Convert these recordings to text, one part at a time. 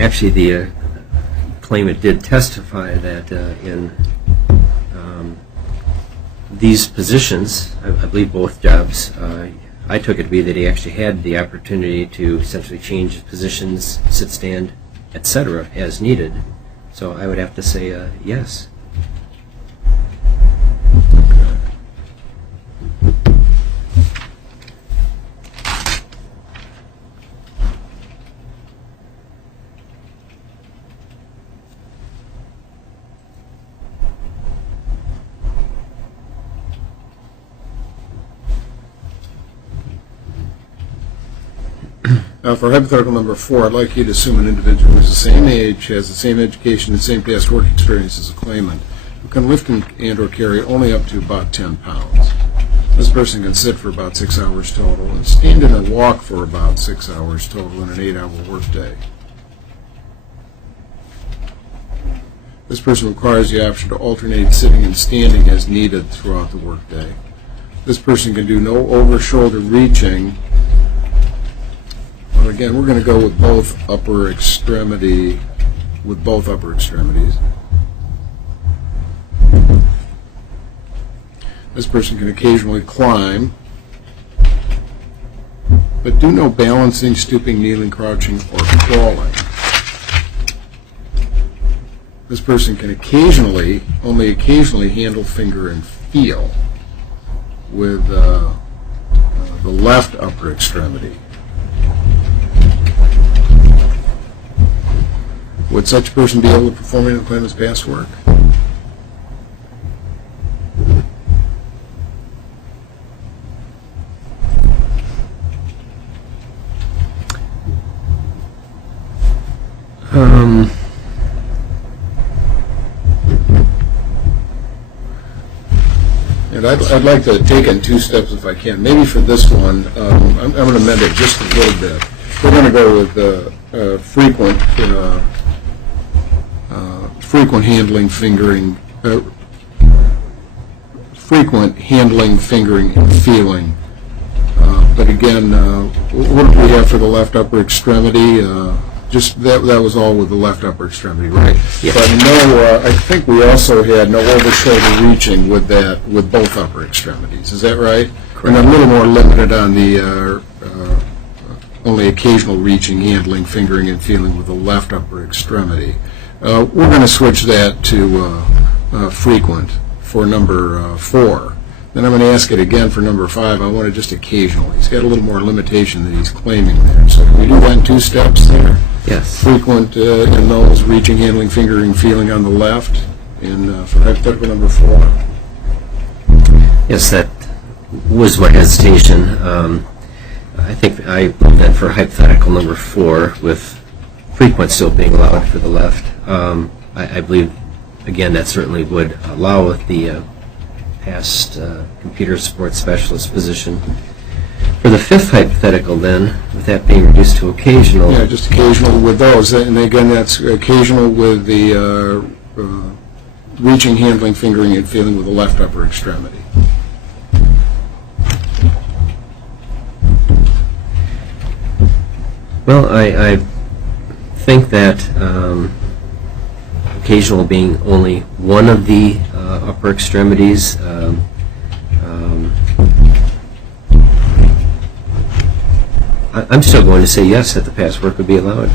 Actually, the claimant did testify that in these positions, I believe both jobs, I took it to be that he actually had the opportunity to essentially change his positions, sit, stand, etc. as needed. So I would have to say yes. Now, for hypothetical number 4, I'd like you to assume an individual who is the same age, has the same education, and same past work experience as a claimant, who can lift and or carry only up to about 10 pounds. This person can sit for about 6 hours total and stand and walk for about 6 hours total in an 8-hour workday. This person requires the option to alternate sitting and standing as needed throughout the workday. This person can do no over-shoulder reaching. Well, again, we're going to go with both upper extremities. This person can occasionally climb, but do no balancing, stooping, kneeling, crouching, or crawling. This person can only occasionally handle, finger, and feel with the left upper extremity. Would such a person be able to perform any of the claimant's past work? And I'd like to take in 2 steps if I can. Maybe for this one, I'm going to amend it just a little bit. We're going to go with frequent handling, fingering, and feeling. But again, what do we have for the left upper extremity? Just that was all with the left upper extremity, right? Yes. But no, I think we also had no over-shoulder reaching with both upper extremities. Is that right? Correct. And a little more limited on the only occasional reaching, handling, fingering, and feeling with the left upper extremity. We're going to switch that to frequent for number 4. Then I'm going to ask it again for number 5. I want it just occasionally. He's got a little more limitation that he's claiming there. So can we do that in 2 steps there? Yes. Frequent in those reaching, handling, fingering, feeling on the left, and for hypothetical number 4. Yes, that was my hesitation. I think I put that for hypothetical number 4 with frequent still being allowed for the left. I believe, again, that certainly would allow with the past computer support specialist position. For the 5th hypothetical, then, with that being reduced to occasional. Yeah, just occasional with those. And again, that's occasional with the reaching, handling, fingering, and feeling with the left upper extremity. Well, I think that occasional being only one of the upper extremities, I'm still going to say yes, that the past work would be allowed.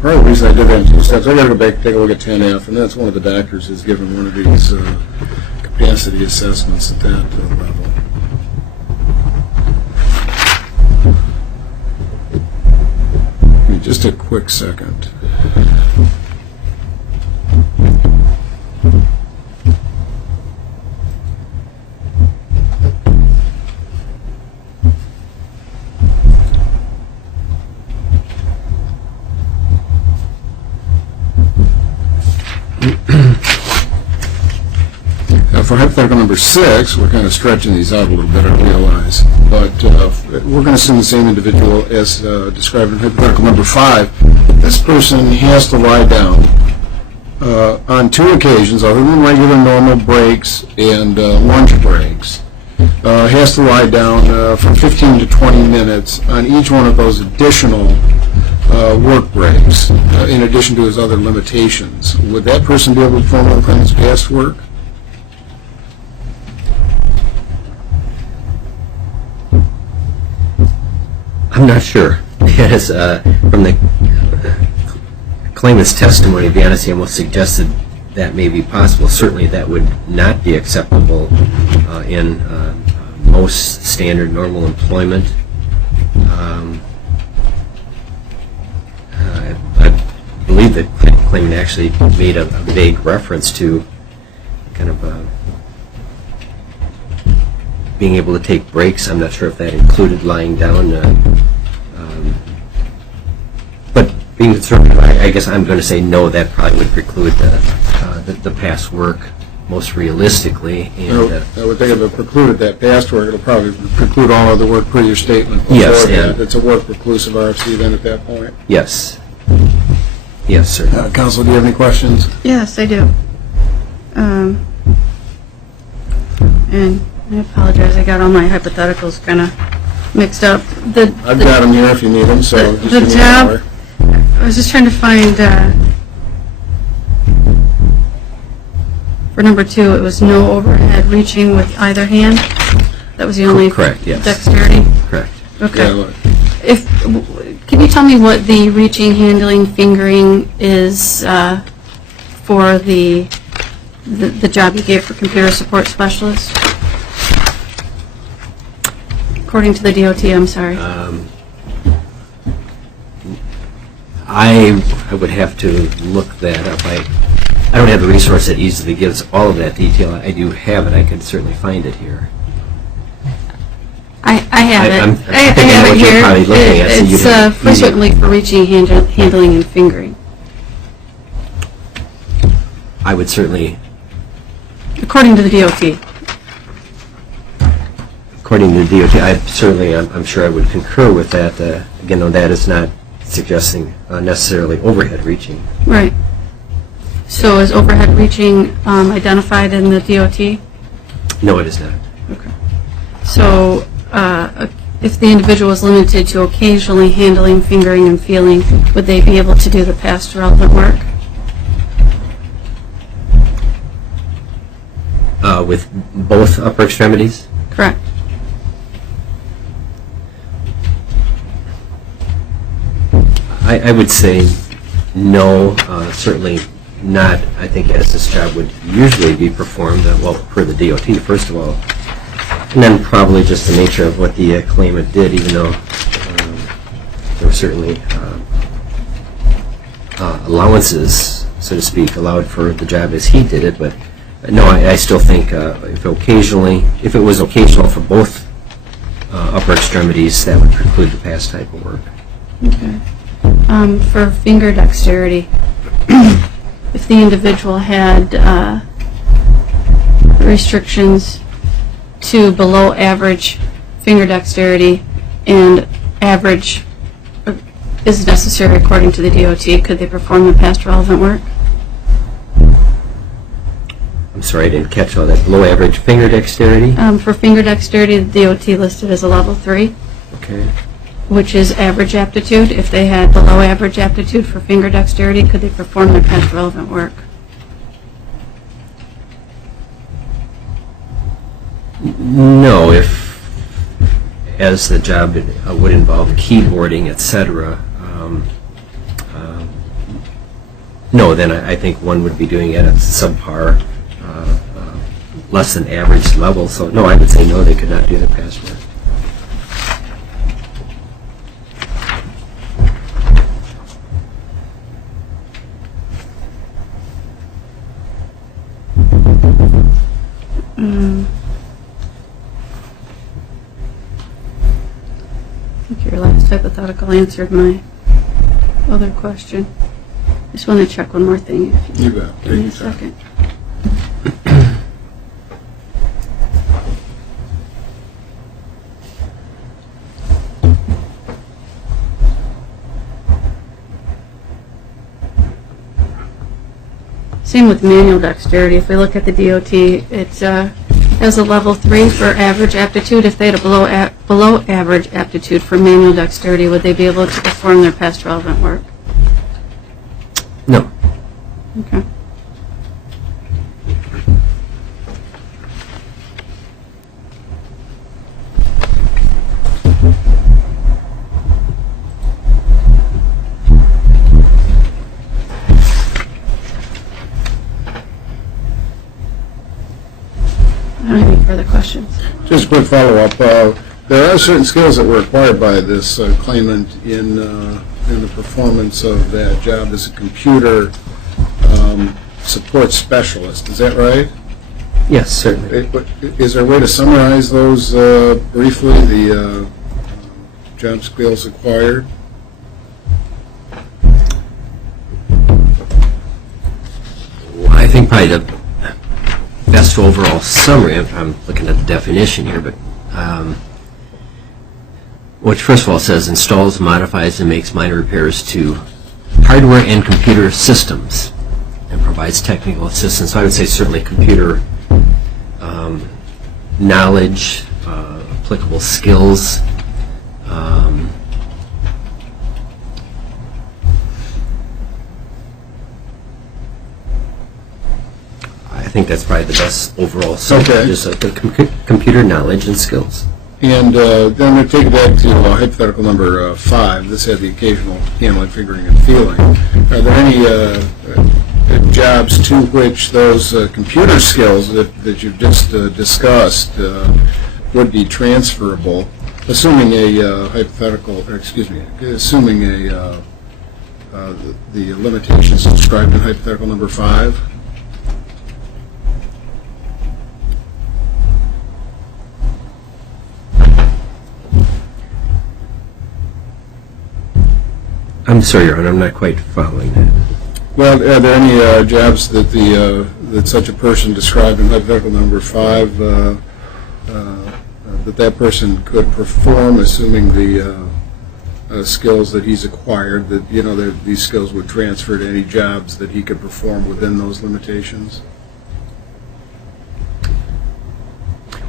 Part of the reason I did that in 2 steps, I got to go back and take a look at 10F, and that's one of the doctors who's given one of these capacity assessments at that level. Give me just a quick second. For hypothetical number 6, we're kind of stretching these out a little bit, I realize, but we're going to assume the same individual as described in hypothetical number 5. This person has to lie down on 2 occasions, other than regular normal breaks and lunch breaks, has to lie down for 15 to 20 minutes on each one of those additional work breaks, in addition to his other limitations. Would that person be able to perform on-premise past work? I'm not sure, because from the claimant's testimony, to be honest, he almost suggested that may be possible. Certainly that would not be acceptable in most standard normal employment. I believe the claimant actually made a vague reference to kind of being able to take breaks. I'm not sure if that included lying down. But being conservative, I guess I'm going to say no, that probably would preclude the past work most realistically. And, I would think if it precluded that past work, it'll probably preclude all other work per your statement. Yes, and it's a work-reclusive RFC then at that point. yes. Yes, sir. Counsel, do you have any questions? Yes, I do. And I apologize, I got all my hypotheticals kind of mixed up. I've got them here if you need them, so just The give me a tab, holler. I was just trying to find, for number 2, it was no overhead reaching with either hand. That was the only Correct, yes. dexterity? Correct. Okay. Yeah, look. Can you tell me what the reaching, handling, fingering is for the job you gave for computer support specialist? According to the DOT, I'm sorry. I would have to look that up. I don't have a resource that easily gives all of that detail. I do have it. I could certainly find it here. I have it. I'm I thinking have what it you're here. probably looking at, so you It's don't- frequently for reaching, handling, and fingering. I would certainly, According to the DOT. according to the DOT, I'm sure I would concur with that. Again, though, that is not suggesting necessarily overhead reaching. Right. So is overhead reaching identified in the DOT? No, it is not. Okay. So if the individual is limited to occasionally handling, fingering, and feeling, would they be able to do the past relevant work? With both upper extremities? Correct. I would say no, certainly not, I think, as this job would usually be performed, well, per the DOT, first of all, and then probably just the nature of what the claimant did, even though there were certainly allowances, so to speak, allowed for the job as he did it, but no, I still think if it was occasional for both upper extremities, that would preclude the past type of work. Okay. For finger dexterity, if the individual had restrictions to below average finger dexterity and average is necessary according to the DOT, could they perform the past relevant work? I'm sorry, I didn't catch all that. Below average finger dexterity? For finger dexterity, the DOT listed as a level 3, Okay. which is average aptitude. If they had below average aptitude for finger dexterity, could they perform their past relevant work? No, if, as the job would involve keyboarding, etc., no, then I think one would be doing it at subpar, less than average level. So no, I would say no, they could not do their past work. I think your last hypothetical answered my other question. I just want to check one more thing. If You bet. Give me a Take your time. second. Same with manual dexterity. If we look at the DOT, it has a level 3 for average aptitude. If they had a below average aptitude for manual dexterity, would they be able to perform their past relevant work? No. Okay. I don't have any further questions. Just a quick follow-up. There are certain skills that were acquired by this claimant in the performance of that job as a computer support specialist. Is that right? Yes, certainly. Is there a way to summarize those briefly, the job skills acquired? I think probably the best overall summary, I'm looking at the definition here, but which first of all says installs, modifies, and makes minor repairs to hardware and computer systems and provides technical assistance. So I would say certainly computer knowledge, applicable skills. I think that's probably the best overall summary, Okay. just like the computer knowledge and skills. And then I'm going to take it back to hypothetical number 5. This had the occasional handling, fingering, and feeling. Are there any jobs to which those computer skills that you've just discussed would be transferable, assuming a assuming the limitations described in hypothetical number 5? I'm sorry, Your Honor, I'm not quite following that. Well, are there any jobs that that such a person described in hypothetical number 5 that person could perform, assuming the skills that he's acquired, that these skills would transfer to any jobs that he could perform within those limitations?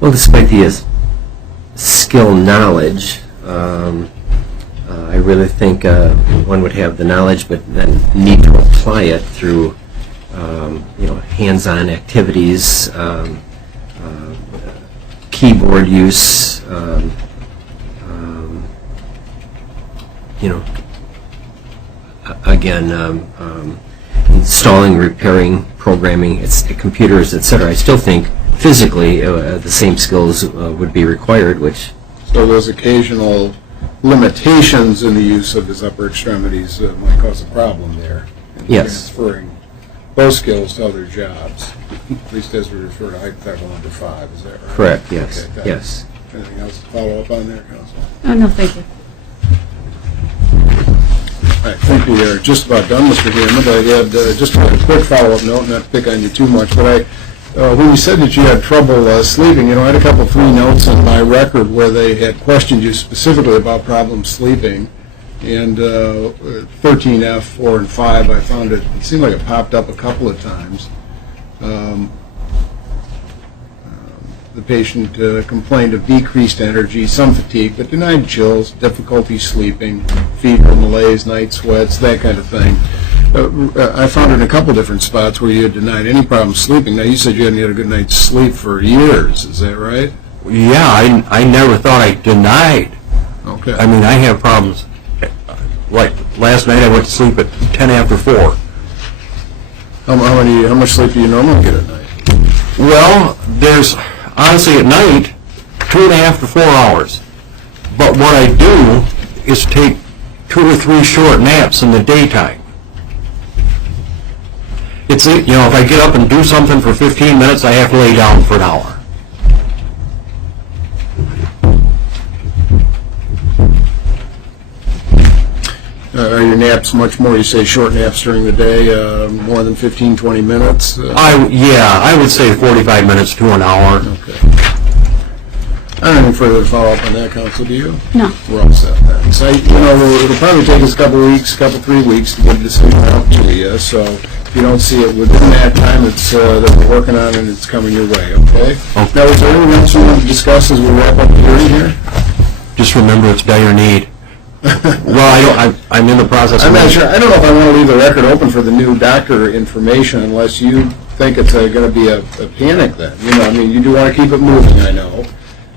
Well, despite the skill knowledge, I really think one would have the knowledge, but then need to apply it through, hands-on activities, keyboard use, installing, repairing, programming, computers, etc. I still think physically the same skills would be required, which... So those occasional limitations in the use of his upper extremities might cause a problem there in Yes. transferring those skills to other jobs, at least as we refer to hypothetical number 5. Is that right? Correct, yes. Okay, thanks. Yes. Anything else to follow up on there, Counsel? No, thank you. All right, I think we are just about done, Mr. Hammond. I had just a quick follow-up note, not to pick on you too much, but when you said that you had trouble sleeping, I had a couple 3 notes in my record where they had questioned you specifically about problems sleeping. And 13F, 4, and 5, I found it seemed like it popped up a couple of times. The patient complained of decreased energy, some fatigue, but denied chills, difficulty sleeping, fever, malaise, night sweats, that kind of thing. I found it in a couple different spots where you had denied any problem sleeping. Now, you said you hadn't had a good night's sleep for years. Is that right? Yeah, I never thought I denied. Okay. I mean, I have problems. Like last night, I went to sleep at 10 after 4. How much sleep do you normally get at night? Well, there's, honestly, at night, 2.5 to 4 hours. But what I do is take 2 or 3 short naps in the daytime. It's, if I get up and do something for 15 minutes, I have to lay down for an hour. Are your naps much more, you say short naps during the day, more than 15, 20 minutes? I would say 45 minutes to an hour. Okay. I don't have any further follow-up on that, Counsel, do you? No. We're all set then. So, it'll probably take us a couple 3 weeks to get a decision out to you, so if you don't see it within that time that we're working on it, it's coming your way, okay? Now, is there anything else you want to discuss as we wrap up the hearing here? Just remember, it's dire need. Well, I'm in the process of... I'm not sure, I don't know if I want to leave the record open for the new doctor information unless you think it's going to be a panic then. You know, I mean, you do want to keep it moving, I know.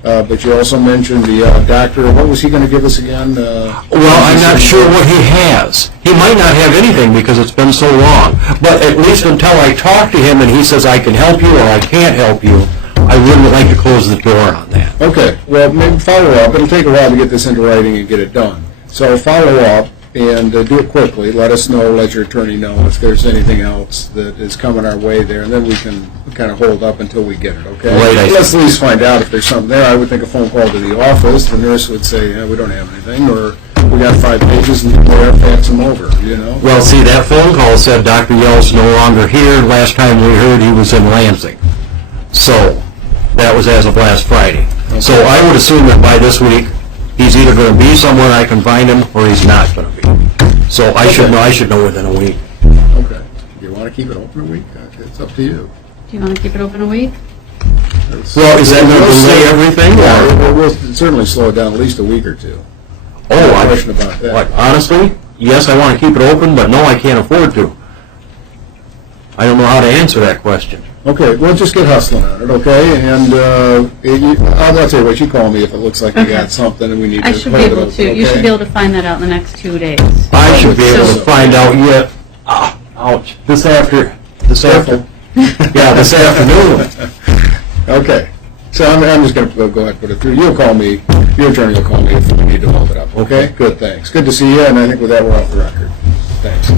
But you also mentioned the doctor, what was he going to give us again? Well, I'm not sure what he has. He might not have anything because it's been so long. But at least until I talk to him and he says I can help you or I can't help you, I wouldn't like to close the door on that. Okay, well, maybe follow up. It'll take a while to get this into writing and get it done. So follow up and do it quickly. Let us know, let your attorney know if there's anything else that is coming our way there, and then we can kind of hold up until we get it, okay? Right, Let's at least find out if there's something there. I would think a phone call to the office, the nurse would say, yeah, we don't have anything, or we got 5 pages and there, fax them over, you know? Well, see, that phone call said Dr. Yell's no longer here. Last time we heard he was in Lansing. So that was as of last Friday. Okay. So I would assume that by this week, he's either going to be somewhere I can find him or he's not going to be. So I should know within a week. Okay. Do you want to keep it open a week? It's up to you. Do you want to keep it open a week? Well, is that going to delay everything? Yeah, we'll certainly slow it down at least a week or two. Oh, No question about that. Honestly, yes, I want to keep it open, but no, I can't afford to. I don't know how to answer that question. Okay, well, just get hustling on it, okay? And I'll tell you what, you call me if it looks like you got something and we need to... I should be able to. You should be able to find that out in the next 2 days. I should be able to find out yet. Ouch. This afternoon. Yeah, this afternoon. Okay, so I'm just going to go ahead and put it through. You'll call me, your attorney will call me if we need to hold it up, okay? Good, thanks. Good to see you, and I think with that, we're off the record. Thanks.